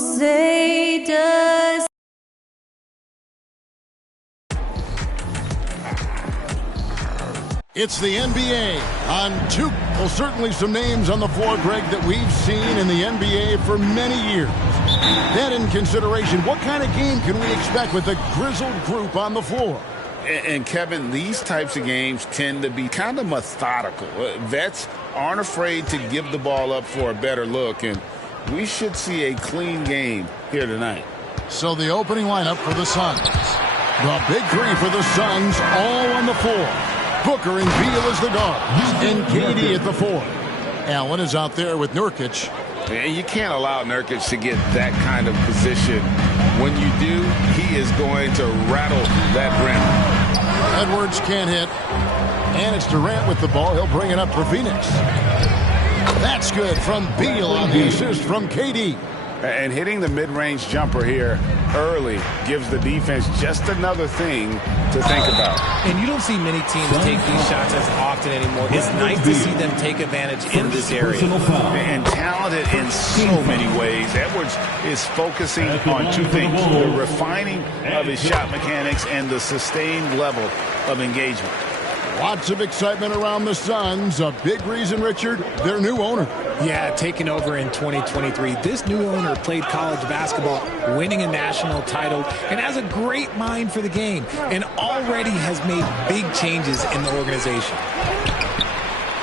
say does. It's the NBA on two. Well, certainly some names on the floor, Greg, that we've seen in the NBA for many years. That in consideration, what kind of game can we expect with the grizzled group on the floor? And Kevin, these types of games tend to be kind of methodical. Vets aren't afraid to give the ball up for a better look, and we should see a clean game here tonight. So the opening lineup for the Suns. The big three for the Suns, all on the floor. Booker and Beal as the guards, and KD at the four. Allen is out there with Nurkic. And you can't allow Nurkic to get that kind of position. When you do, he is going to rattle that rim. Edwards can't hit. And it's Durant with the ball. He'll bring it up for Phoenix. That's good from Beal on the assist from KD. And hitting the mid-range jumper here early gives the defense just another thing to think about. And you don't see many teams take these shots as often anymore. It's nice to see them take advantage in this area. And talented in so many ways. Edwards is focusing on two things: the refining of his shot mechanics and the sustained level of engagement. Lots of excitement around the Suns. A big reason, Richard, their new owner. Yeah, taking over in 2023. This new owner played college basketball, winning a national title, and has a great mind for the game, and already has made big changes in the organization.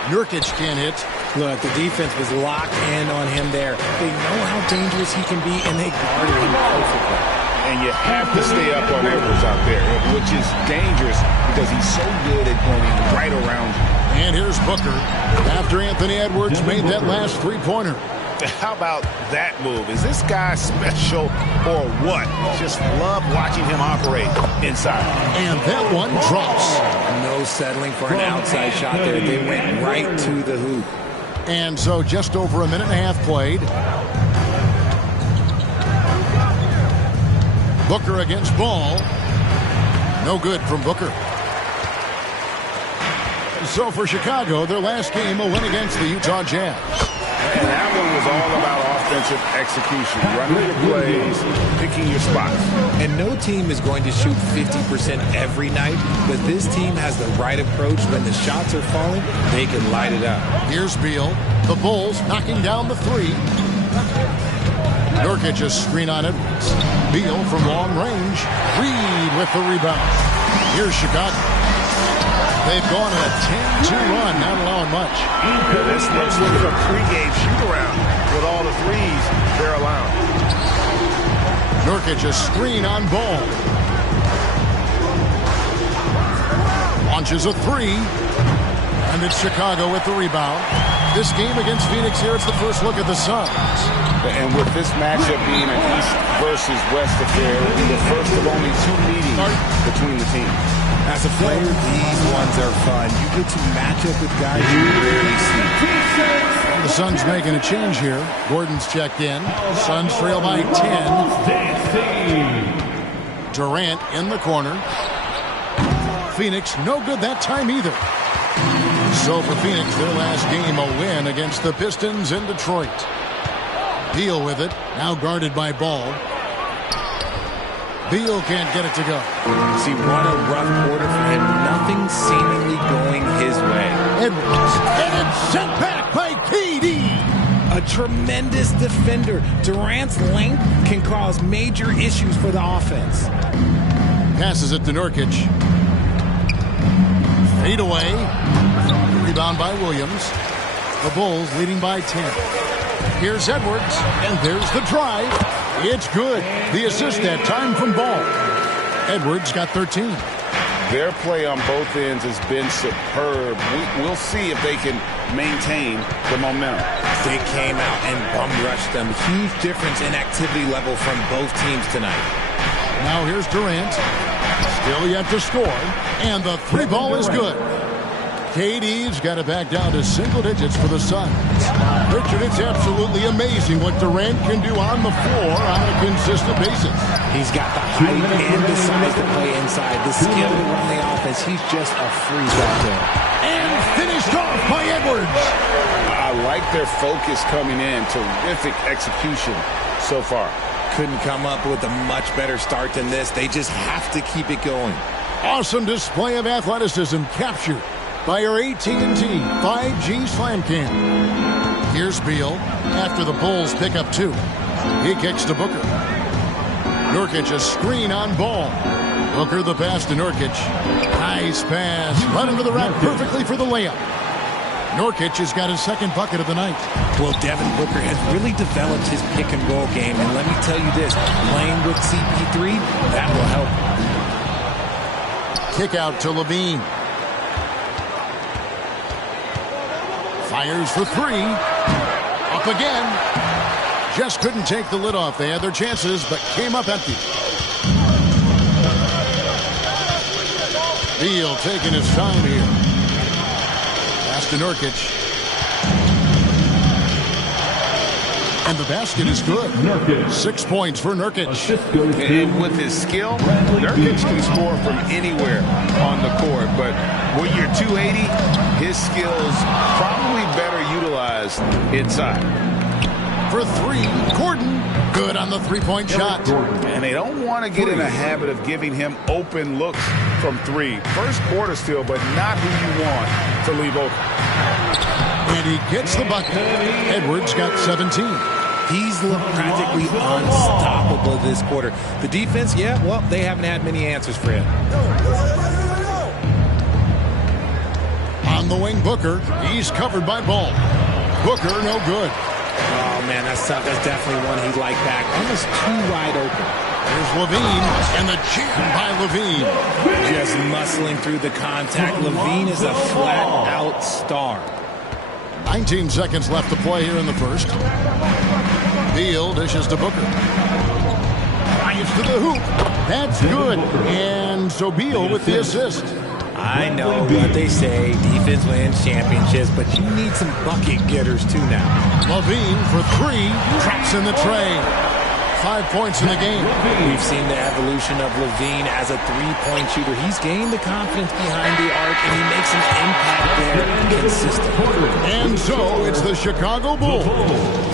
Nurkic can't hit. Look, the defense was locked in on him there. They know how dangerous he can be, and they guarded him perfectly. And you have to stay up on Edwards out there, which is dangerous because he's so good at going right around you. And here's Booker after Anthony Edwards made that last three-pointer. How about that move? Is this guy special or what? Just love watching him operate inside. And that one drops. No settling for an outside shot there. They went right to the hoop. And so just over a minute and a half played. Booker against Ball. No good from Booker. So for Chicago, their last game, a win against the Utah Jazz. And that one was all about offensive execution, running your plays, picking your spots. And no team is going to shoot 50% every night, but this team has the right approach. When the shots are falling, they can light it up. Here's Beal. The Bulls knocking down the three. Nurkic a screen on Edwards. Beal from long range. Reed with the rebound. Here's Chicago. They've gone on a 10-2 run, not allowing much. Yeah, this looks like a pregame shoot-around with all the threes they're allowing. Nurkic a screen on Ball. Launches a three. And it's Chicago with the rebound. This game against Phoenix here, it's the first look at the Suns. And with this matchup being an East versus West affair, the first of only two meetings between the teams. As a player, these ones are fun. You get to match up with guys you rarely see. The Suns making a change here. Gordon's checked in. Suns trail by 10. Durant in the corner. Phoenix no good that time either. So for Phoenix, their last game, a win against the Pistons in Detroit. Beal with it, now guarded by Ball. Beal can't get it to go. See, what a rough quarter for him. Nothing seemingly going his way. Edwards, and it's sent back by KD. A tremendous defender. Durant's length can cause major issues for the offense. Passes it to Nurkic. Fade away. Rebound by Williams. The Bulls leading by 10. Here's Edwards, and there's the drive. It's good. The assist that time from Ball. Edwards got 13. Their play on both ends has been superb. We'll see if they can maintain the momentum. They came out and bum rushed them. Huge difference in activity level from both teams tonight. Now here's Durant. Still yet to score. And the three ball is good. KD's got it back down to single digits for the Suns. Richard, it's absolutely amazing what Durant can do on the floor on a consistent basis. He's got the height and the size to play inside, the skill to run the offense. He's just a freak out there. And finished off by Edwards. I like their focus coming in. Terrific execution so far. Couldn't come up with a much better start than this. They just have to keep it going. Awesome display of athleticism captured by our AT&T 5G Slam Cam. Here's Beal after the Bulls pick up 2. He kicks to Booker. Nurkic a screen on Ball. Booker the pass to Nurkic. Nice pass. Right into the rack perfectly for the layup. Nurkic has got his second bucket of the night. Well, Devin Booker has really developed his pick-and-roll game. And let me tell you this, playing with CP3, that will help. Kick out to Levine. Fires for 3. Up again. Just couldn't take the lid off. They had their chances, but came up empty. Beal taking his time here. Pass to Nurkic. And the basket is good. 6 points for Nurkic. And with his skill, Nurkic can score from anywhere on the court. But when you're 280, his skills probably better utilized inside. For 3, Gordon. Good on the three-point shot. And they don't want to get in a habit of giving him open looks from 3. First quarter still, but not who you want to leave open. And he gets the bucket. Edwards got 17. He's looked practically unstoppable this quarter. The defense, yeah, well, they haven't had many answers for him. On the wing, Booker. He's covered by Ball. Booker, no good. Oh, man, that's tough. That's definitely one he'd like back. Almost too wide open. There's Levine, and the jam by Levine. Just muscling through the contact. Levine is a flat-out star. 19 seconds left to play here in the first. Beal dishes to Booker. Drives to the hoop. That's good. And so Beal with the assist. I know what they say, defense wins championships, but you need some bucket getters too now. Levine for 3, drops in the tray. 5 points in the game. We've seen the evolution of Levine as a three-point shooter. He's gained the confidence behind the arc, and he makes an impact there consistently. And so it's the Chicago Bulls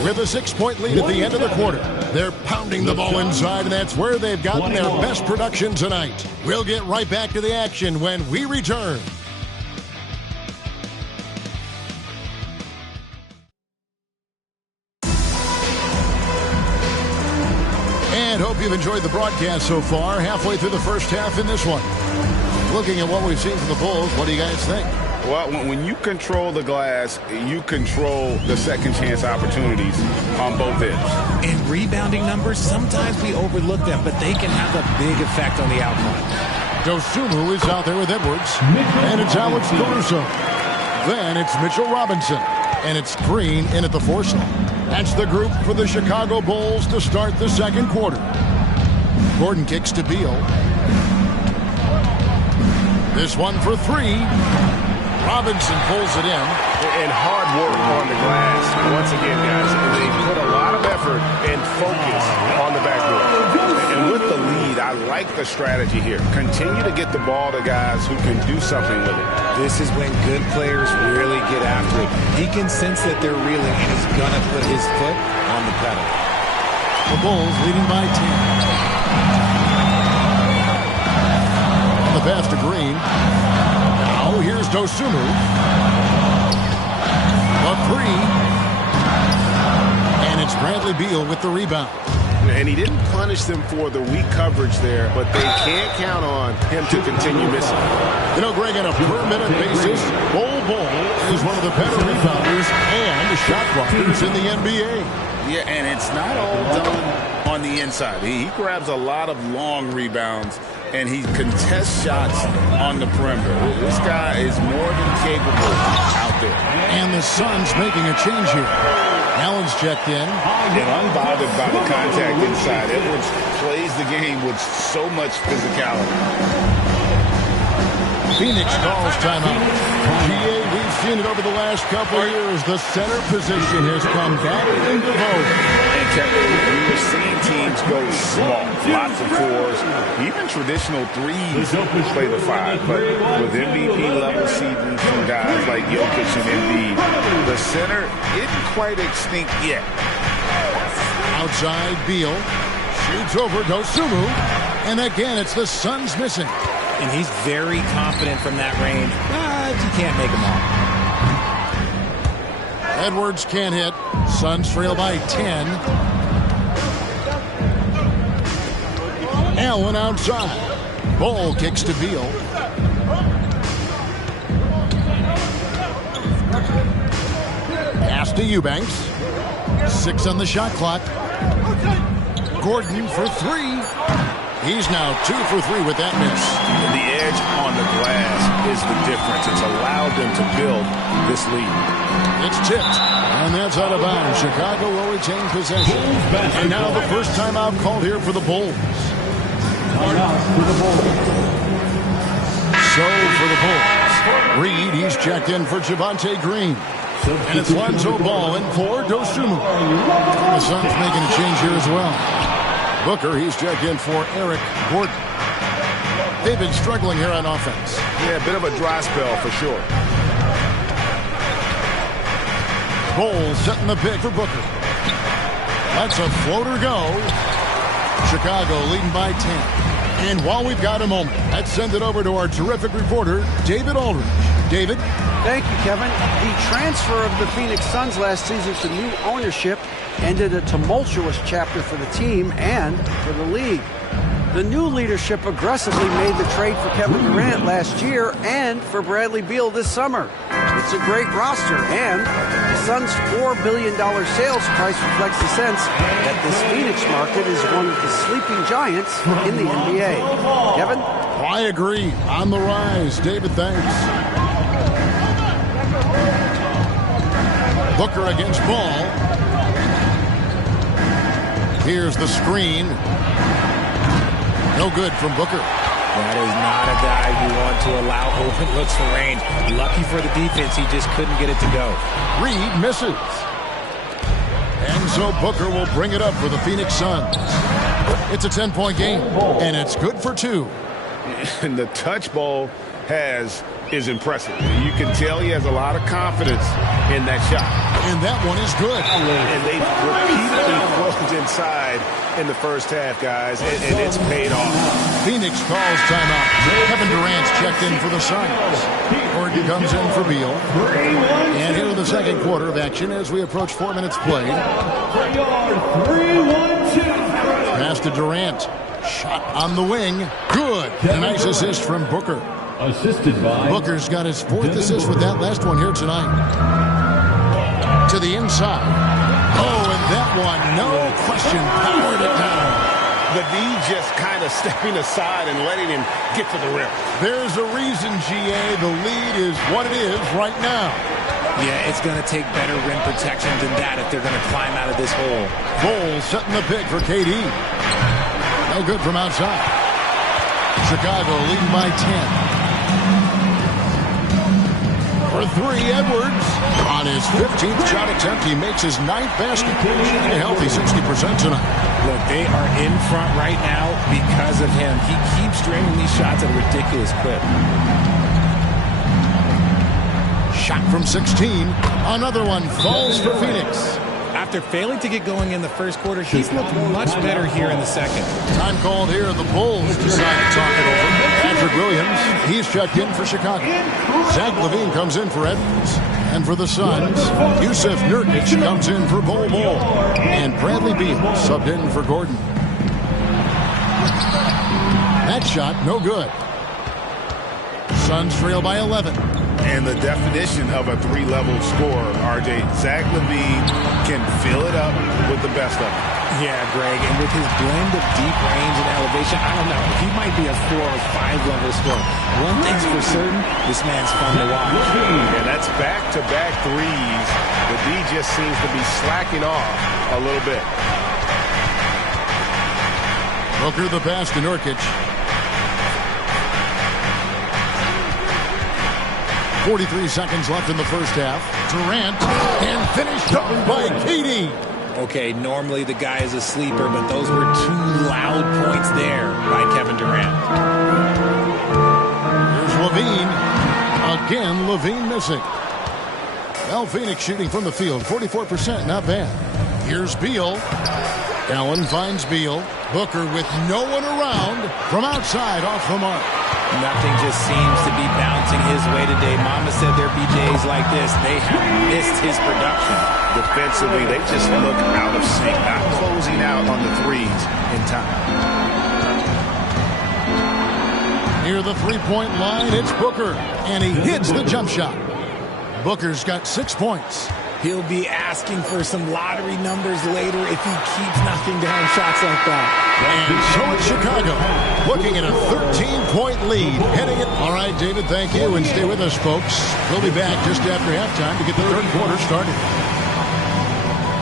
with a 6-point lead at the end of the quarter. They're pounding the ball inside, and that's where they've gotten their best production tonight. We'll get right back to the action when we return. And hope you've enjoyed the broadcast so far. Halfway through the first half in this one. Looking at what we've seen from the Bulls, what do you guys think? Well, when you control the glass, you control the second chance opportunities on both ends. And rebounding numbers, sometimes we overlook them, but they can have a big effect on the outcome. Dosunmu is out there with Edwards. And it's Alex Caruso. Then it's Mitchell Robinson. And it's Green in at the 4 slot. That's the group for the Chicago Bulls to start the second quarter. Gordon kicks to Beal. This one for 3. Robinson pulls it in. And hard work on the glass. Once again, guys, they put a lot of effort and focus on the backboard. And with the lead, I like the strategy here. Continue to get the ball to guys who can do something with it. This is when good players really get after it. He can sense that they're reeling, and he's going to put his foot on the pedal. The Bulls leading by 10. The pass to Green. Now here's Dosunmu. A 3. And it's Bradley Beal with the rebound. And he didn't punish them for the weak coverage there, but they can't count on him to continue missing. You know, Greg, on a per-minute basis, Bol is one of the better rebounders and shot blockers in the NBA. Yeah, and it's not all done on the inside. He grabs a lot of long rebounds, and he contests shots on the perimeter. This guy is more than capable out there. And the Suns making a change here. Allen's checked in. And unbothered by the contact inside. Edwards plays the game with so much physicality. Phoenix calls timeout. GA, we've seen it over the last couple of years. The center position has come back into vogue. And Kevin, we were seeing teams go small, lots of fours, even traditional threes play the five. But with MVP-level seasons from guys like Jokic and Embiid, the center isn't quite extinct yet. Outside, Beal shoots over Dosunmu. And again, it's the Suns missing. And he's very confident from that range, but you can't make him all. Edwards can't hit. Suns trail by 10. Allen outside. Ball kicks to Beal. Pass to Eubanks. 6 on the shot clock. Gordon for 3. He's now 2 for 3 with that miss. The edge on the glass is the difference. It's allowed them to build this lead. It's tipped, and that's out of bounds. Chicago will retain possession. And now the first timeout called here for the Bulls. So for the Bulls, Reed, he's checked in for Javonte Green. And it's Lonzo Ball in for Dosunmu. The Suns making a change here as well. Booker, he's checked in for Eric Gordon. They've been struggling here on offense. Yeah, a bit of a dry spell for sure. Bowles setting the pick for Booker. That's a floater go. Chicago leading by 10. And while we've got a moment, let's send it over to our terrific reporter, David Aldridge. David? Thank you, Kevin. The transfer of the Phoenix Suns last season to new ownership ended a tumultuous chapter for the team and for the league. The new leadership aggressively made the trade for Kevin Durant last year and for Bradley Beal this summer. It's a great roster, and the Suns' $4 billion sales price reflects the sense that this Phoenix market is one of the sleeping giants in the NBA. Kevin? I agree. On the rise. David, thanks. Booker against Ball. Here's the screen. No good from Booker. That is not a guy you want to allow open looks for range. Lucky for the defense, he just couldn't get it to go. Reed misses. And so Booker will bring it up for the Phoenix Suns. It's a 10-point game, and it's good for 2. And the touch Ball has is impressive. You can tell he has a lot of confidence in that shot. And that one is good. And they repeatedly closed inside in the first half, guys, and it's paid off. Phoenix calls timeout. Kevin Durant's checked in for the Suns. Gordon comes in for Beal. And here in the second quarter of action as we approach 4 minutes played. Pass to Durant. Shot on the wing. Good. A nice assist from Booker. Assisted by Booker's got his 4th assist with that last one here tonight. To the inside. Oh, and that one, no question, powered it down. The D just kind of stepping aside and letting him get to the rim. There's a reason, GA, the lead is what it is right now. Yeah, it's going to take better rim protection than that if they're going to climb out of this hole. Bowles setting the pick for KD. No good from outside. Chicago leading by 10. For 3, Edwards. On his 15th shot attempt, he makes his 9th basket. Shooting a healthy 60% tonight. Look, they are in front right now because of him. He keeps draining these shots at a ridiculous clip. Shot from 16. Another one falls for Phoenix. After failing to get going in the first quarter, he's looked much better here in the second. Time called here. The Bulls decide to talk it over. Patrick Williams, he's checked in for Chicago. Zach LaVine comes in for Edwards. And for the Suns, Yusuf Nurkic comes in for Bol Bol. And Bradley Beal subbed in for Gordon. That shot, no good. Suns trail by 11. And the definition of a 3-level scorer, RJ, Zach LaVine can fill it up with the best of them. Yeah, Greg, and with his blend of deep range and elevation, I don't know, he might be a 4 or 5 level scorer. One thing's for certain, this man's fun to watch. And that's back-to-back threes. The D just seems to be slacking off a little bit. Booker the pass to Nurkic. 43 seconds left in the first half. Durant, and finished up by KD. Okay, normally the guy is a sleeper, but those were two loud points there by Kevin Durant. Here's Levine. Again, Levine missing. Well, Phoenix shooting from the field, 44%, not bad. Here's Beal. Allen finds Beal. Booker with no one around from outside off the mark. Nothing just seems to be bouncing his way today. Mama said there'd be days like this. They have missed his production. Defensively, they just look out of sync, not closing out on the threes in time. Near the three-point line, it's Booker, and he hits the jump shot. Booker's got 6 points. He'll be asking for some lottery numbers later if he keeps knocking down shots like that. And so it's Chicago, looking at a 13-point lead. Heading it. All right, David, thank you, and stay with us, folks. We'll be back just after halftime to get the third quarter started.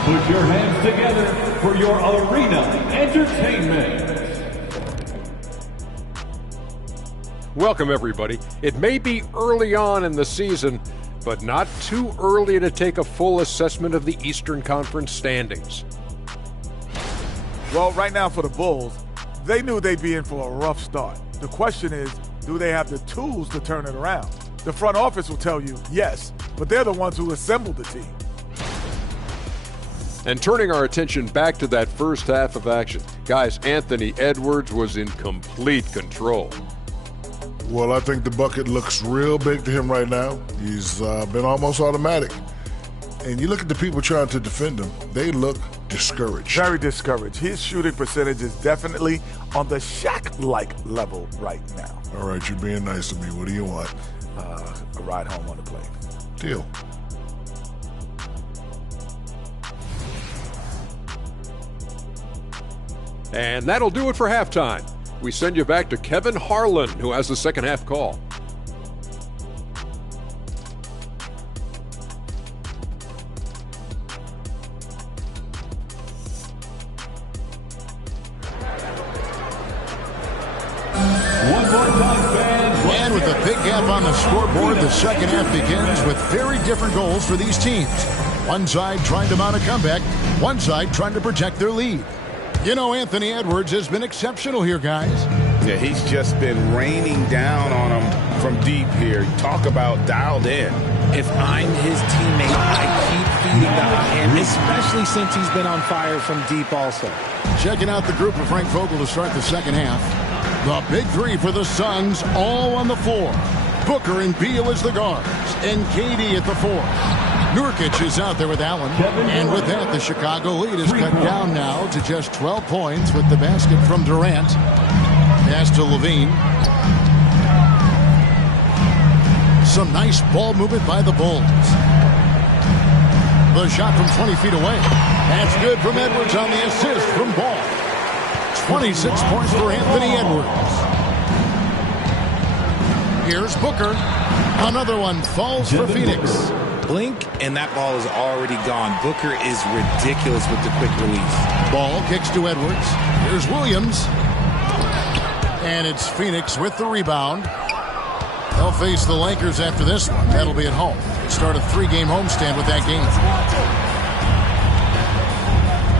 Put your hands together for your arena entertainment. Welcome, everybody. It may be early on in the season, but not too early to take a full assessment of the Eastern Conference standings. Well, right now for the Bulls, they knew they'd be in for a rough start. The question is, do they have the tools to turn it around? The front office will tell you yes, but they're the ones who assembled the team. And turning our attention back to that first half of action, guys, Anthony Edwards was in complete control. Well, I think the bucket looks real big to him right now. He's been almost automatic. And you look at the people trying to defend him, they look discouraged. Very discouraged. His shooting percentage is definitely on the Shaq-like level right now. All right, you're being nice to me. What do you want? A ride home on the plane. Deal. And that'll do it for halftime. We send you back to Kevin Harlan, who has the second half call. And with a big gap on the scoreboard, the second half begins with very different goals for these teams. One side trying to mount a comeback, one side trying to protect their lead. You know, Anthony Edwards has been exceptional here, guys. Yeah, he's just been raining down on them from deep here. Talk about dialed in. If I'm his teammate, I keep feeding the hot hand, especially since he's been on fire from deep also. Checking out the group of Frank Vogel to start the second half. The big three for the Suns, all on the floor. Booker and Beal as the guards, and KD at the four. Nurkic is out there with Allen, and with that, the Chicago lead is cut down now to just 12 points with the basket from Durant. Pass to Levine. Some nice ball movement by the Bulls. The shot from 20 feet away. That's good from Edwards on the assist from Ball. 26 points for Anthony Edwards. Here's Booker. Another one falls for Phoenix. Blink, and that ball is already gone. Booker is ridiculous with the quick release. Ball kicks to Edwards. Here's Williams. And it's Phoenix with the rebound. They'll face the Lakers after this one. That'll be at home. Start a 3-game homestand with that game.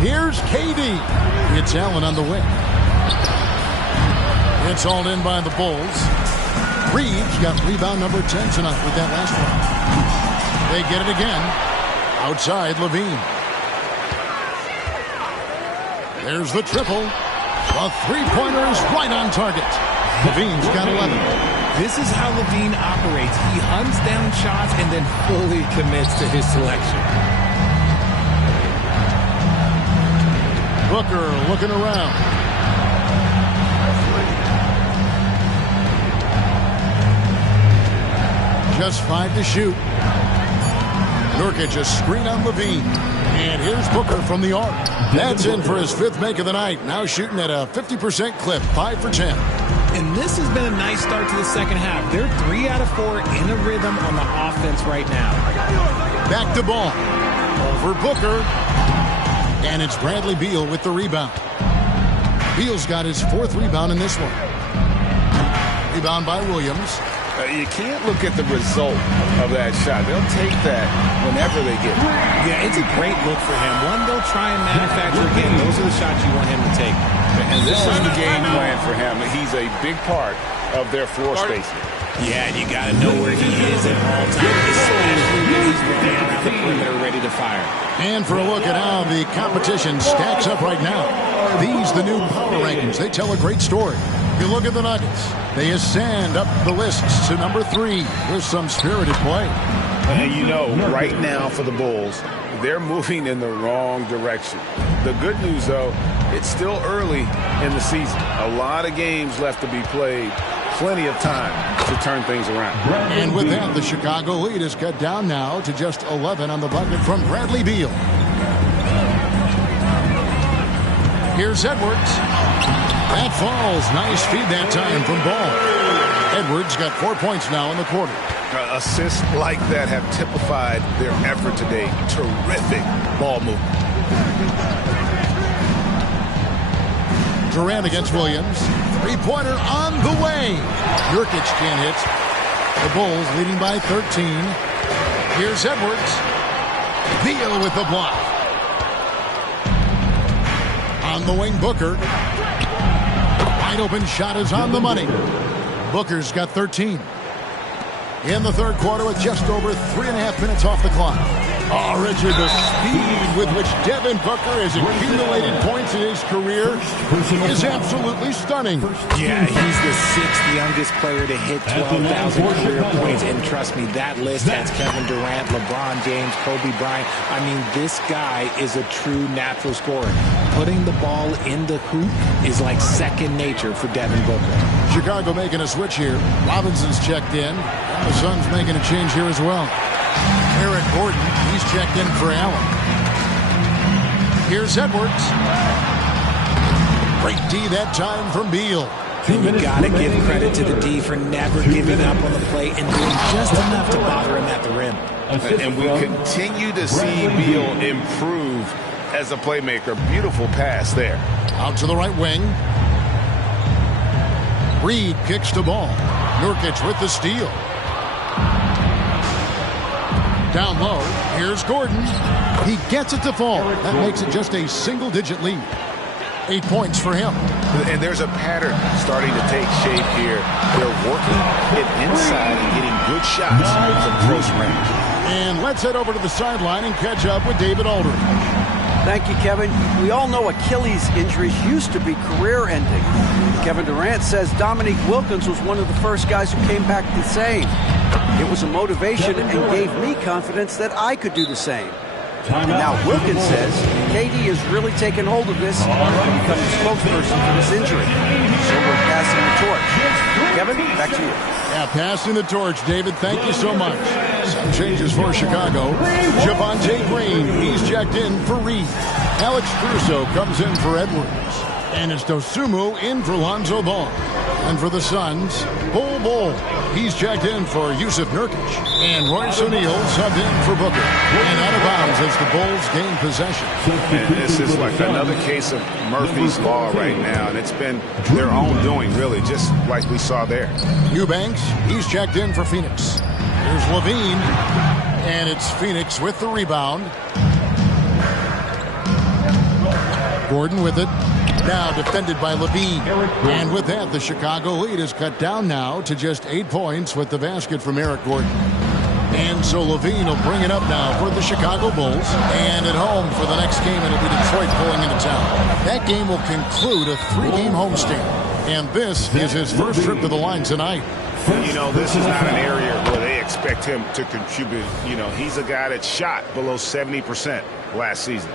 Here's KD. It's Allen on the wing. It's hauled in by the Bulls. Reeves got rebound number 10 tonight with that last one. They get it again. Outside, Levine. There's the triple. The three-pointer is right on target. Levine's got 11. This is how Levine operates. He hunts down shots and then fully commits to his selection. Booker looking around. Just 5 to shoot. Nurkic a screen on Levine. And here's Booker from the arc. That's in for his 5th make of the night. Now shooting at a 50% clip, 5 for 10. And this has been a nice start to the second half. They're 3 out of 4 in a rhythm on the offense right now. Back to Ball. Over Booker. And it's Bradley Beal with the rebound. Beal's got his 4th rebound in this one. Rebound by Williams. You can't look at the result of that shot. They'll take that whenever they get it. Yeah, it's a great look for him. One they'll try and manufacture again. Those are the shots you want him to take. And this is the game plan for him. He's a big part of their floor spacing. Yeah, and you got to know where he is at all times, especially when he's running around the perimeter ready to fire. And for a look at how the competition stacks up right now. These, the new power rankings, they tell a great story. You look at the Nuggets. They ascend up the lists to number 3 with some spirited play. And you know, right now for the Bulls, they're moving in the wrong direction. The good news, though, it's still early in the season. A lot of games left to be played. Plenty of time to turn things around. And with that, the Chicago lead is cut down now to just 11 on the bucket from Bradley Beal. Here's Edwards. That falls. Nice feed that time from Ball. Edwards got 4 points now in the quarter. Assists like that have typified their effort today. Terrific ball movement. Durant against Williams. Three-pointer on the way. Nurkic can't hit. The Bulls leading by 13. Here's Edwards. Beal with the block. On the wing, Booker. Wide open shot is on the money. Booker's got 13. In the third quarter with just over 3.5 minutes off the clock. Oh, Richard, the speed with which Devin Booker has accumulated points in his career is absolutely stunning. Yeah, he's the 6th youngest player to hit 12,000 career points. And trust me, that list has Kevin Durant, LeBron James, Kobe Bryant. I mean, this guy is a true natural scorer. Putting the ball in the hoop is like second nature for Devin Booker. Chicago making a switch here. Robinson's checked in. And the Suns making a change here as well. Eric Gordon, he's checked in for Allen. Here's Edwards. Great D that time from Beal. And you got to give credit to the D for never giving up on the play and doing just enough to bother him at the rim. And we continue to see Beal improve as a playmaker. Beautiful pass there. Out to the right wing. Reed kicks the ball. Nurkic with the steal. Down low, here's Gordon. He gets it to fall. That makes it just a single-digit lead. 8 points for him. And there's a pattern starting to take shape here. They're working it inside and getting good shots from close range. And let's head over to the sideline and catch up with David Aldridge. Thank you, Kevin. We all know Achilles injuries used to be career-ending. Kevin Durant says Dominique Wilkins was one of the first guys who came back the same. It was a motivation and gave me confidence that I could do the same. And now Wilkins says KD is really taking hold of this and become the spokesperson for this injury. So we're passing the torch. Kevin, back to you. Yeah, passing the torch, David. Thank you so much. Some changes for Chicago. Javonte Green, he's checked in for Reed. Alex Caruso comes in for Edwards. And it's Dosunmu in for Lonzo Ball. And for the Suns, Bol. He's checked in for Yusuf Nurkic. And Royce O'Neal subbed in for Booker. And out of bounds as the Bulls gain possession. And this is like another case of Murphy's Law right now. And it's been their own doing, really, just like we saw there. Eubanks, he's checked in for Phoenix. Here's Levine. And it's Phoenix with the rebound. Gordon with it. Now defended by Levine. And with that, the Chicago lead is cut down now to just 8 points with the basket from Eric Gordon. And so Levine will bring it up now for the Chicago Bulls. And at home for the next game, it'll be Detroit pulling into town. That game will conclude a 3-game homestand. And this is his first trip to the line tonight. You know, this is not an area where they expect him to contribute. You know, he's a guy that shot below 70% last season.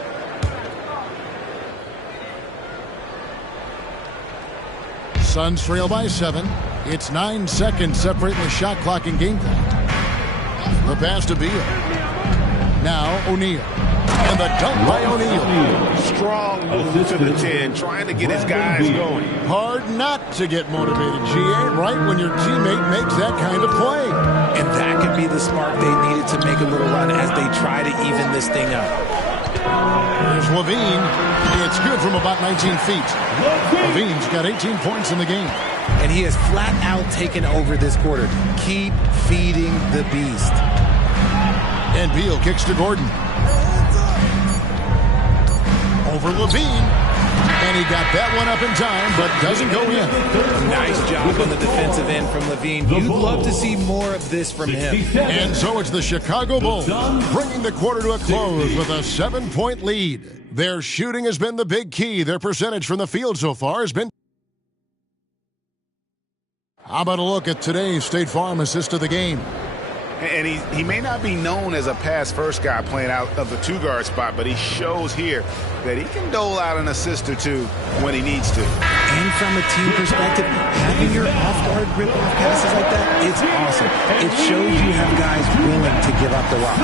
Suns trail by 7. It's 9 seconds separating the shot clock and game clock. The pass to Beal. Now O'Neal. And the dunk by O'Neal. Strong move to the 10, trying to get his guys going. Hard not to get motivated, GA, right when your teammate makes that kind of play. And that could be the spark they needed to make a little run as they try to even this thing up. There's Levine. It's good from about 19 feet. Levine's got 18 points in the game. and he has flat out taken over this quarter. Keep feeding the beast. And Beal kicks to Gordon. Over Levine. And he got that one up in time, but doesn't go in. Nice job on the defensive end from Levine. You'd love to see more of this from him. And so it's the Chicago Bulls bringing the quarter to a close with a 7-point lead. Their shooting has been the big key. Their percentage from the field so far has been... How about a look at today's State Farm assist of the game? And he may not be known as a pass-first guy playing out of the two-guard spot, but he shows here that he can dole out an assist or two when he needs to. And from a team perspective, having your off-guard rip-off passes like that, it's awesome. It shows you have guys willing to give up the rock.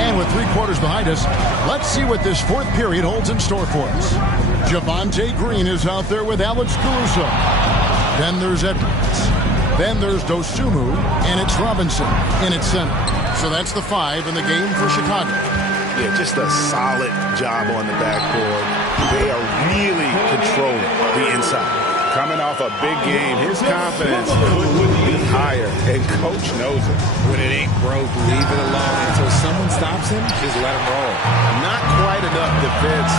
And with 3 quarters behind us, let's see what this fourth period holds in store for us. Javonte Green is out there with Alex Caruso. Then there's Edwards. Then there's Dosunmu, and it's Robinson in its center. So that's the 5 in the game for Chicago. Yeah, just a solid job on the backboard. They are really controlling the inside. Coming off a big game, his confidence couldn't be higher, and Coach knows it. When it ain't broke, leave it alone. Until someone stops him, just let him roll. Not quite enough defense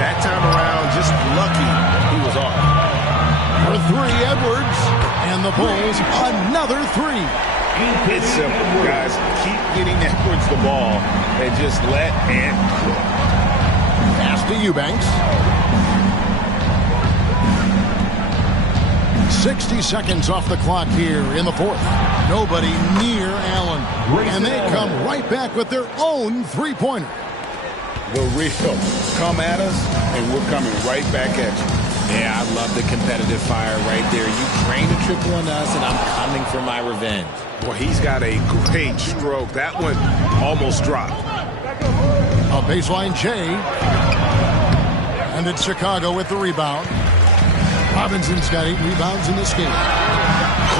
that time around, just lucky he was off. For 3, Edwards. And the Bulls, another 3. It's simple, guys. Keep getting Edwards the ball and just let Ant cook. Pass to Eubanks. 60 seconds off the clock here in the fourth. Nobody near Allen. And they come right back with their own three-pointer. The real come at us, and we're coming right back at you. Yeah, I love the competitive fire right there. You drain a triple on us, and I'm coming for my revenge. Boy, he's got a great stroke. That one almost dropped. A baseline J. And it's Chicago with the rebound. Robinson's got 8 rebounds in this game.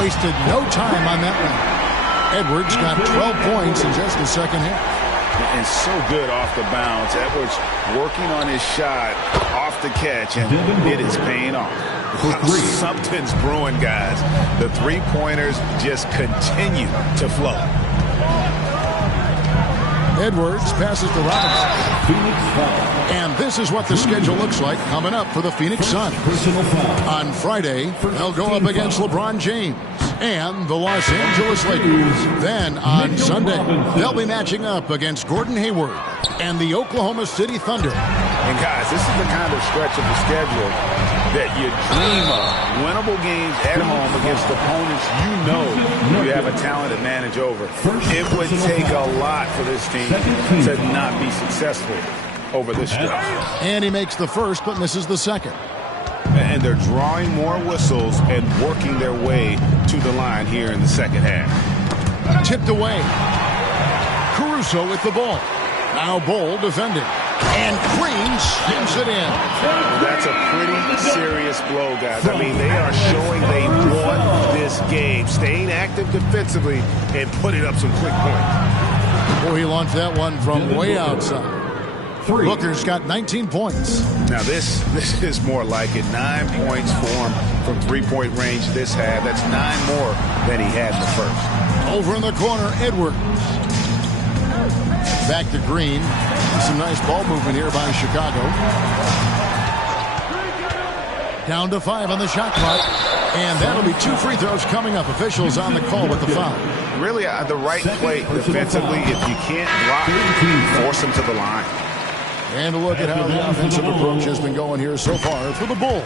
Wasted no time on that one. Edwards got 12 points in just the second half. And so good off the bounce. Edwards working on his shot off the catch, and it is paying off. Something's brewing, guys. The three-pointers just continue to flow. Edwards passes to Robinson. And this is what the schedule looks like coming up for the Phoenix Suns. On Friday, they'll go up against LeBron James and the Los Angeles Lakers. Then on Sunday, they'll be matching up against Gordon Hayward and the Oklahoma City Thunder. And guys, this is the kind of stretch of the schedule that you dream of. Winnable games at home against opponents you know you have a talented advantage over. It would take a lot for this team to not be successful over this stretch. And he makes the first but misses the second. And they're drawing more whistles and working their way to the line here in the second half. Tipped away. Caruso with the ball. Now Bol defending. And Green skims it in. That's a pretty serious blow, guys. I mean, they are showing they want this game. Staying active defensively and putting up some quick points. Boy, he launched that one from way outside. Booker's got 19 points. Now this is more like it. 9 points for him from three-point range this half. That's 9 more than he had in the first. Over in the corner, Edwards. Back to Green. Some nice ball movement here by Chicago. Down to 5 on the shot clock. And that'll be 2 free throws coming up. Officials on the call with the foul. Really the right play defensively. If you can't block, force them to the line. And a look at how the offensive approach has been going here so far for the Bulls.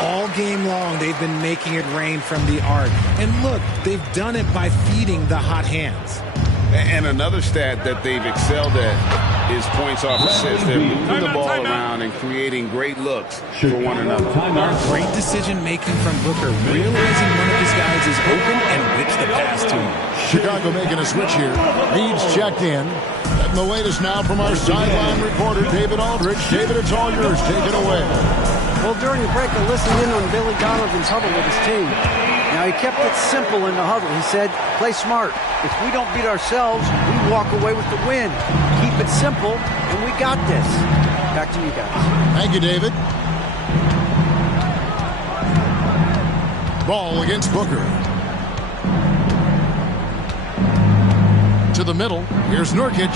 All game long, they've been making it rain from the arc. And look, they've done it by feeding the hot hands. And another stat that they've excelled at is points off assists. They're moving the ball around and creating great looks for one another. Great decision-making from Booker, realizing one of his guys is open and which the pass to him. Chicago making a switch here. Reed's checked in. And the latest now from our sideline reporter, David Aldridge. David, it's all yours. Take it away. Well, during the break, I listened in on Billy Donovan's huddle with his team. Now, he kept it simple in the huddle. He said, play smart. If we don't beat ourselves, we walk away with the win. Keep it simple, and we got this. Back to you guys. Thank you, David. Ball against Booker. To the middle. Here's Nurkic.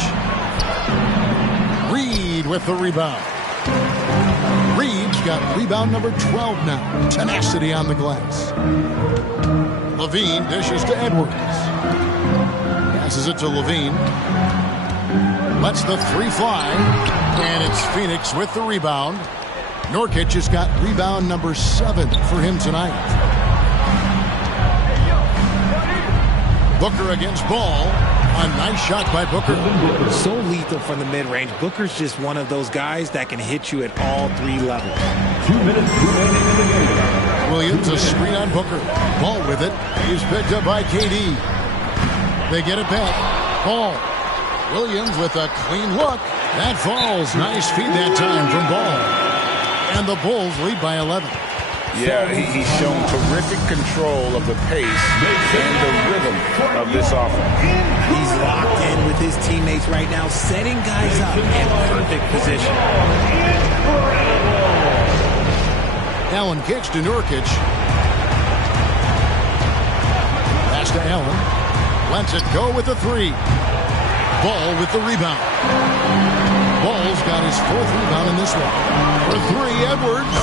Reed with the rebound. Reed's got rebound number 12 now. Tenacity on the glass. Levine dishes to Edwards. Passes it to Levine. Lets the three fly. And it's Phoenix with the rebound. Nurkic has got rebound number 7 for him tonight. Booker against Ball. A nice shot by Booker. So lethal from the mid-range. Booker's just one of those guys that can hit you at all 3 levels. 2 minutes remaining in the game. Williams a screen on Booker. Ball with it. He's picked up by KD. They get it back. Ball. Williams with a clean look. That falls. Nice feed that time from Ball. And the Bulls lead by 11. Yeah, he's shown terrific control of the pace and the rhythm of this offense. He's locked in with his teammates right now, setting guys up in perfect position. Allen kicks to Nurkic. Pass to Allen. Lets it go with the 3. Ball with the rebound. Ball's got his 4th rebound in this one. For 3, Edwards.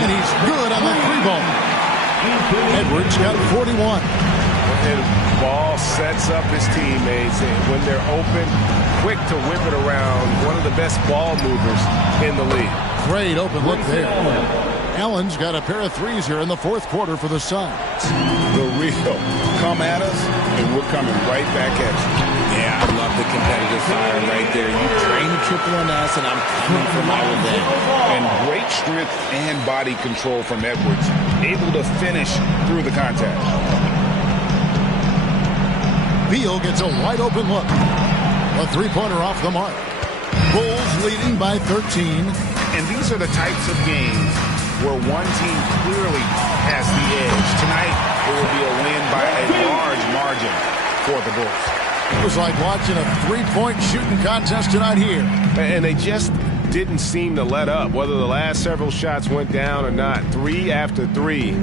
And he's good on the 3 ball. Edwards got 41. And Ball sets up his teammates, and when they're open, quick to whip it around. One of the best ball movers in the league. Great open look there. Allen's got a pair of 3s here in the 4th quarter for the Suns. The real come at us, and we're coming right back at you. Yeah, I love the competitive fire right there. You train the triple on us, and I'm coming for my revenge. And great strength and body control from Edwards. Able to finish through the contact. Beal gets a wide open look. A 3-pointer off the mark. Bulls leading by 13. And these are the types of games where one team clearly has the edge. Tonight, it will be a win by a large margin for the Bulls. It was like watching a 3-point shooting contest tonight here. And they just didn't seem to let up, whether the last several shots went down or not. 3 after 3,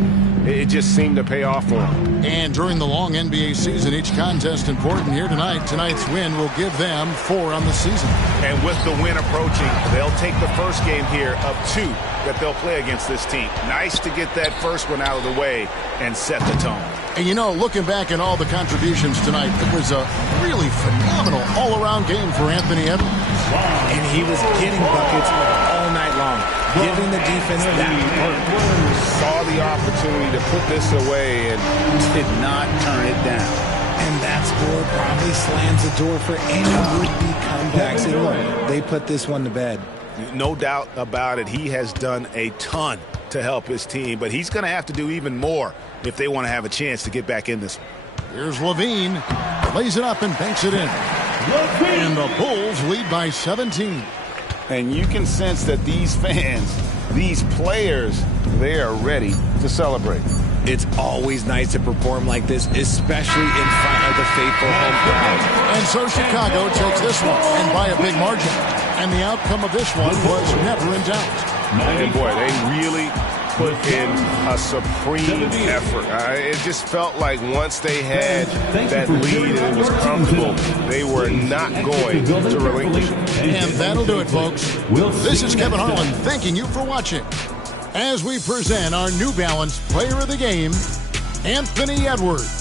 it just seemed to pay off for them. And during the long NBA season, each contest important here tonight. Tonight's win will give them 4 on the season. And with the win approaching, they'll take the first game here of 2 that they'll play against this team. Nice to get that first one out of the way and set the tone. And you know, looking back at all the contributions tonight, it was a really phenomenal all-around game for Anthony Edwards. And he was getting buckets all night long, giving the defense that work. Saw the opportunity to put this away and did not turn it down. And that score probably slams the door for any would-be comebacks. And look, they put this one to bed. No doubt about it. He has done a ton to help his team, but he's going to have to do even more if they want to have a chance to get back in this one. Here's Levine. Lays it up and banks it in. And the Bulls lead by 17. And you can sense that these fans, these players, they are ready to celebrate. It's always nice to perform like this, especially in front of the faithful home crowd. And so Chicago takes this one, and by a big margin. And the outcome of this one was never in doubt. And boy, they really put in a supreme effort. It just felt like once they had that lead and it was comfortable, they were not going to relinquish it. And that'll do it, folks. This is Kevin Harlan thanking you for watching as we present our New Balance Player of the Game, Anthony Edwards.